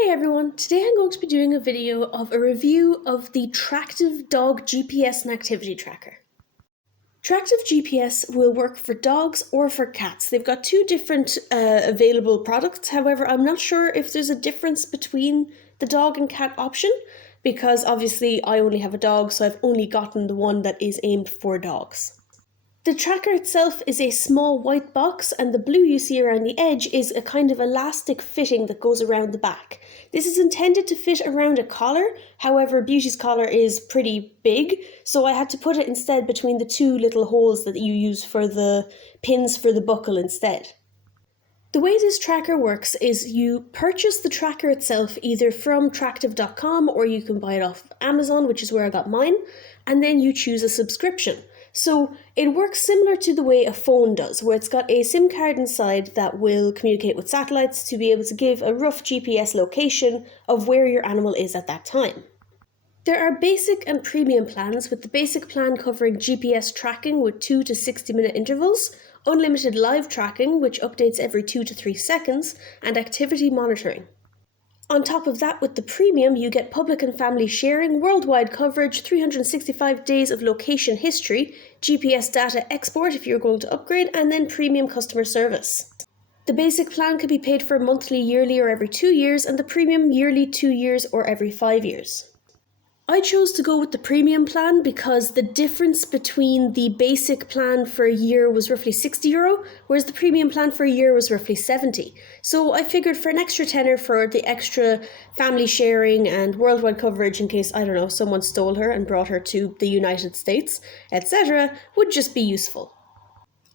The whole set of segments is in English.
Hey everyone, today I'm going to be doing a video of a review of the Tractive Dog GPS and Activity Tracker. Tractive GPS will work for dogs or for cats. They've got two different available products. However, I'm not sure if there's a difference between the dog and cat option because obviously I only have a dog, so I've only gotten the one that is aimed for dogs. The tracker itself is a small white box, and the blue you see around the edge is a kind of elastic fitting that goes around the back. This is intended to fit around a collar, however Beauty's collar is pretty big, so I had to put it instead between the two little holes that you use for the pins for the buckle instead. The way this tracker works is you purchase the tracker itself either from Tractive.com or you can buy it off Amazon, which is where I got mine, and then you choose a subscription. So it works similar to the way a phone does, where it's got a SIM card inside that will communicate with satellites to be able to give a rough GPS location of where your animal is at that time. There are basic and premium plans, with the basic plan covering GPS tracking with 2 to 60-minute intervals, unlimited live tracking, which updates every 2 to 3 seconds, and activity monitoring. On top of that, with the premium, you get public and family sharing, worldwide coverage, 365 days of location history, GPS data export if you're going to upgrade, and then premium customer service. The basic plan can be paid for monthly, yearly, or every 2 years, and the premium yearly, 2 years, or every 5 years. I chose to go with the premium plan because the difference between the basic plan for a year was roughly €60, whereas the premium plan for a year was roughly 70. So I figured for an extra tenner for the extra family sharing and worldwide coverage in case, I don't know, someone stole her and brought her to the United States, etc., would just be useful.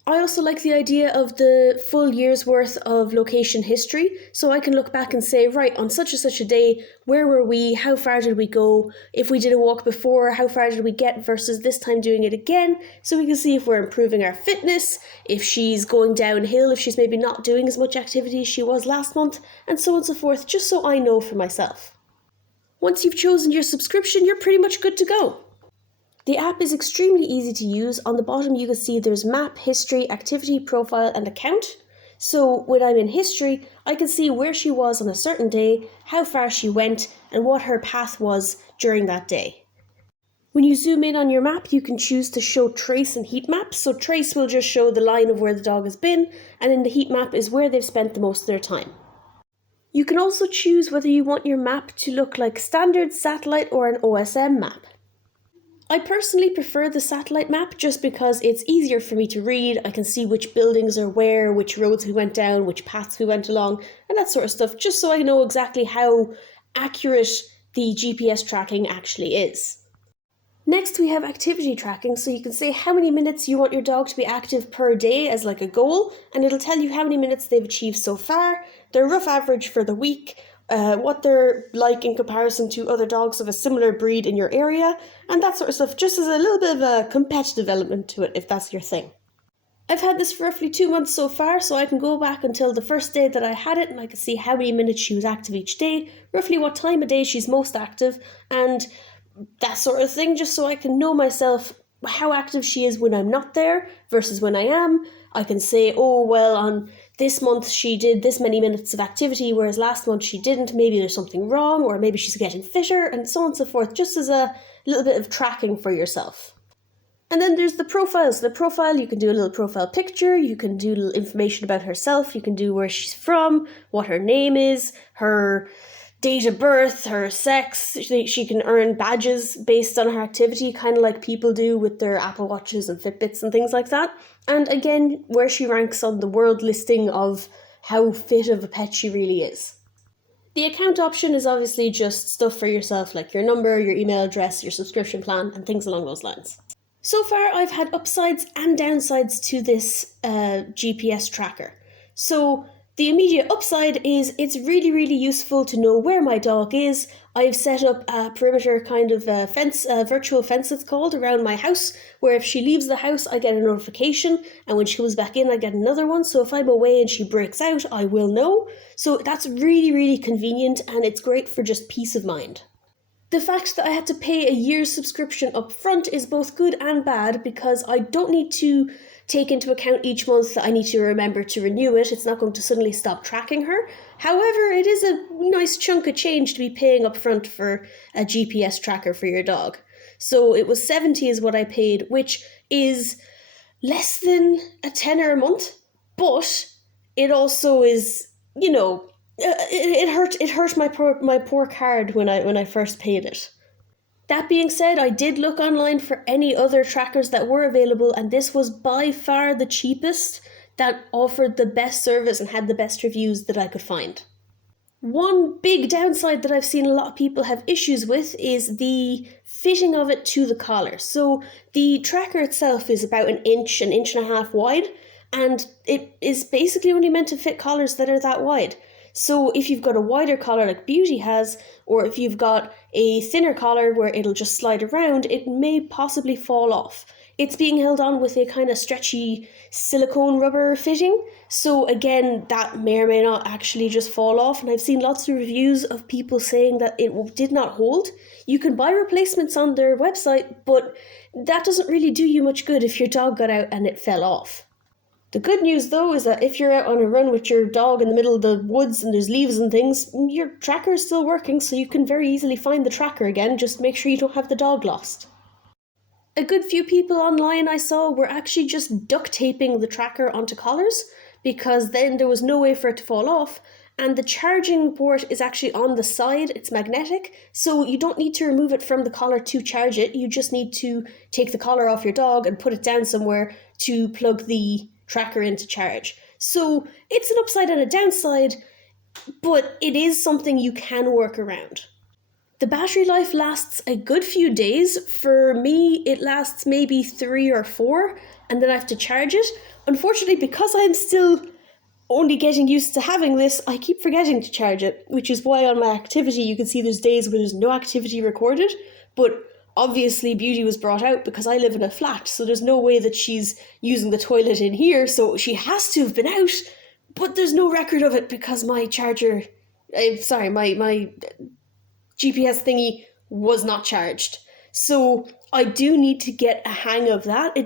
I also like the idea of the full year's worth of location history, so I can look back and say, right, on such and such a day, where were we, how far did we go, if we did a walk before, how far did we get versus this time doing it again, so we can see if we're improving our fitness, if she's going downhill, if she's maybe not doing as much activity as she was last month, and so on and so forth, just so I know for myself. Once you've chosen your subscription, you're pretty much good to go. The app is extremely easy to use. On the bottom you can see there's map, history, activity, profile and account. So when I'm in history, I can see where she was on a certain day, how far she went and what her path was during that day. When you zoom in on your map, you can choose to show trace and heat map. So trace will just show the line of where the dog has been, and in the heat map is where they've spent the most of their time. You can also choose whether you want your map to look like standard satellite or an OSM map. I personally prefer the satellite map just because it's easier for me to read. I can see which buildings are where, which roads we went down, which paths we went along, and that sort of stuff, just so I know exactly how accurate the GPS tracking actually is. Next, we have activity tracking, so you can say how many minutes you want your dog to be active per day as like a goal, and it'll tell you how many minutes they've achieved so far, their rough average for the week, what they're like in comparison to other dogs of a similar breed in your area, and that sort of stuff, just as a little bit of a competitive element to it, if that's your thing. I've had this for roughly 2 months so far, so I can go back until the first day that I had it, and I can see how many minutes she was active each day, roughly what time of day she's most active, and that sort of thing, just so I can know myself how active she is when I'm not there versus when I am. I can say, oh, well, on this month she did this many minutes of activity, whereas last month she didn't. Maybe there's something wrong, or maybe she's getting fitter, and so on and so forth, just as a little bit of tracking for yourself. And then there's the profiles. The profile, you can do a little profile picture, you can do little information about herself, you can do where she's from, what her name is, her date of birth, her sex. She can earn badges based on her activity, kind of like people do with their Apple Watches and Fitbits and things like that. And again, where she ranks on the world listing of how fit of a pet she really is. The account option is obviously just stuff for yourself, like your number, your email address, your subscription plan, and things along those lines. So far, I've had upsides and downsides to this GPS tracker. So the immediate upside is it's really, really useful to know where my dog is. I've set up a perimeter kind of fence, virtual fence it's called, around my house, where if she leaves the house, I get a notification, and when she comes back in, I get another one. So if I'm away and she breaks out, I will know. So that's really, really convenient, and it's great for just peace of mind. The fact that I had to pay a year's subscription up front is both good and bad, because I don't need to take into account each month that I need to remember to renew it. It's not going to suddenly stop tracking her. However, it is a nice chunk of change to be paying up front for a GPS tracker for your dog. So it was 70 is what I paid, which is less than a tenner a month, but it also is, it hurt my poor card when I first paid it. That being said, I did look online for any other trackers that were available, and this was by far the cheapest that offered the best service and had the best reviews that I could find. One big downside that I've seen a lot of people have issues with is the fitting of it to the collar. So the tracker itself is about an inch and a half wide, and it is basically only meant to fit collars that are that wide. So if you've got a wider collar like Beauty has, or if you've got a thinner collar where it'll just slide around, it may possibly fall off. It's being held on with a kind of stretchy silicone rubber fitting, so again, that may or may not actually just fall off, and I've seen lots of reviews of people saying that it did not hold. You can buy replacements on their website, but that doesn't really do you much good if your dog got out and it fell off. The good news, though, is that if you're out on a run with your dog in the middle of the woods and there's leaves and things, your tracker is still working, so you can very easily find the tracker again. Just make sure you don't have the dog lost. A good few people online I saw were actually just duct taping the tracker onto collars, because then there was no way for it to fall off, and the charging port is actually on the side, it's magnetic, so you don't need to remove it from the collar to charge it, you just need to take the collar off your dog and put it down somewhere to plug the tracker into charge. So it's an upside and a downside, but it is something you can work around. The battery life lasts a good few days. For me, it lasts maybe 3 or 4, and then I have to charge it. Unfortunately, because I'm still only getting used to having this, I keep forgetting to charge it, which is why on my activity you can see there's days where there's no activity recorded, but obviously Beauty was brought out because I live in a flat, so there's no way that she's using the toilet in here, so she has to have been out, but there's no record of it because my my GPS thingy was not charged. So I do need to get a hang of that.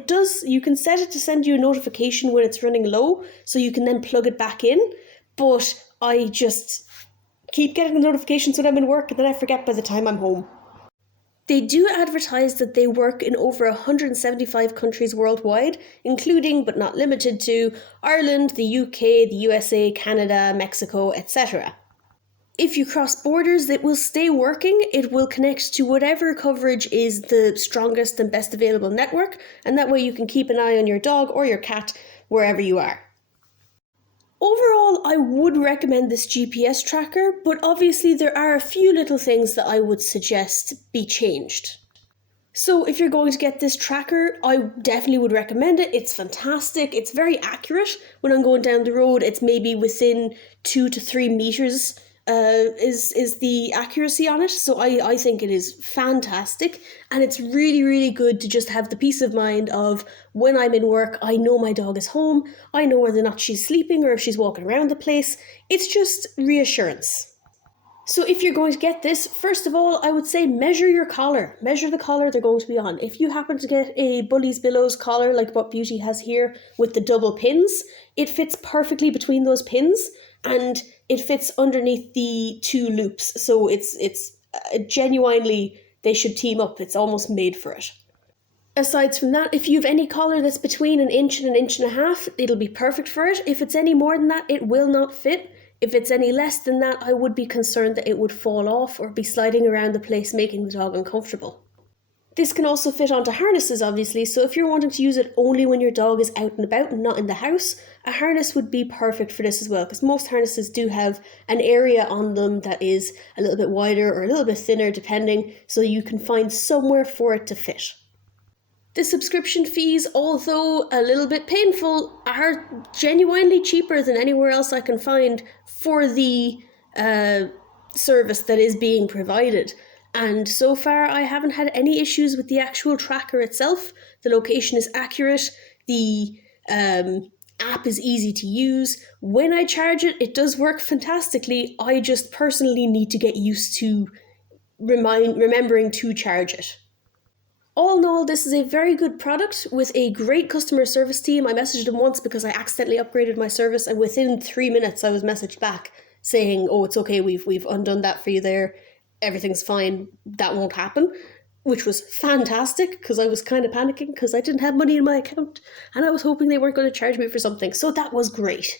You can set it to send you a notification when it's running low, so you can then plug it back in, but I just keep getting the notifications when I'm in work and then I forget by the time I'm home. They do advertise that they work in over 175 countries worldwide, including but not limited to Ireland, the UK, the USA, Canada, Mexico, etc. If you cross borders, it will stay working. It will connect to whatever coverage is the strongest and best available network, and that way you can keep an eye on your dog or your cat wherever you are. Overall, I would recommend this GPS tracker, but obviously there are a few little things that I would suggest be changed. So if you're going to get this tracker, I definitely would recommend it. It's fantastic. It's very accurate. When I'm going down the road, it's maybe within 2 to 3 meters is the accuracy on it. So I think it is fantastic, and it's really, really good to just have the peace of mind of when I'm in work, I know my dog is home, I know whether or not she's sleeping or if she's walking around the place. It's just reassurance. So if you're going to get this, first of all, I would say measure your collar. Measure the collar they're going to be on. If you happen to get a Bully's Billows collar like what Beauty has here with the double pins, it fits perfectly between those pins, and it fits underneath the 2 loops. So it's genuinely, they should team up. It's almost made for it. Aside from that, if you have any collar that's between an inch and a half, it'll be perfect for it. If it's any more than that, it will not fit. If it's any less than that, I would be concerned that it would fall off or be sliding around the place, making the dog uncomfortable. This can also fit onto harnesses, obviously, so if you're wanting to use it only when your dog is out and about and not in the house, a harness would be perfect for this as well, because most harnesses do have an area on them that is a little bit wider or a little bit thinner, depending, so you can find somewhere for it to fit. The subscription fees, although a little bit painful, are genuinely cheaper than anywhere else I can find for the service that is being provided. And so far, I haven't had any issues with the actual tracker itself. The location is accurate. The app is easy to use. When I charge it, it does work fantastically. I just personally need to get used to remembering to charge it. All in all, this is a very good product with a great customer service team. I messaged them once because I accidentally upgraded my service, and within 3 minutes I was messaged back saying, oh, it's okay, we've undone that for you there, everything's fine, that won't happen, which was fantastic because I was kind of panicking because I didn't have money in my account and I was hoping they weren't going to charge me for something. So that was great.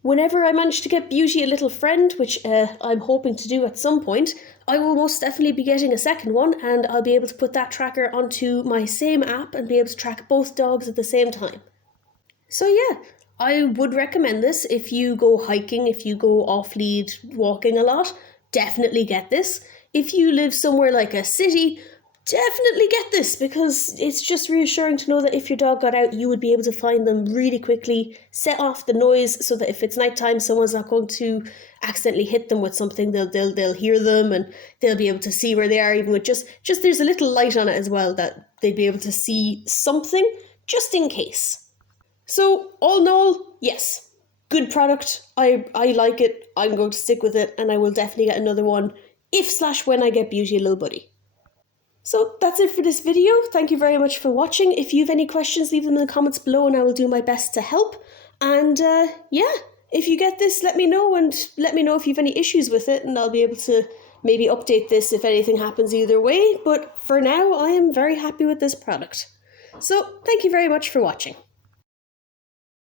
Whenever I manage to get Beauty a little friend, which I'm hoping to do at some point, I will most definitely be getting a second one, and I'll be able to put that tracker onto my same app and be able to track both dogs at the same time. So yeah, I would recommend this if you go hiking, if you go off-lead walking a lot, definitely get this. If you live somewhere like a city, definitely get this because it's just reassuring to know that if your dog got out, you would be able to find them really quickly, set off the noise so that if it's nighttime, someone's not going to accidentally hit them with something. They'll hear them and they'll be able to see where they are, even with just there's a little light on it as well that they'd be able to see something just in case. So all in all, yes, good product. I like it. I'm going to stick with it, and I will definitely get another one if/when I get Beauty a little buddy. So that's it for this video. Thank you very much for watching. If you have any questions, leave them in the comments below and I will do my best to help. And yeah, if you get this, let me know, and let me know if you have any issues with it, and I'll be able to maybe update this if anything happens either way. But for now, I am very happy with this product. So thank you very much for watching.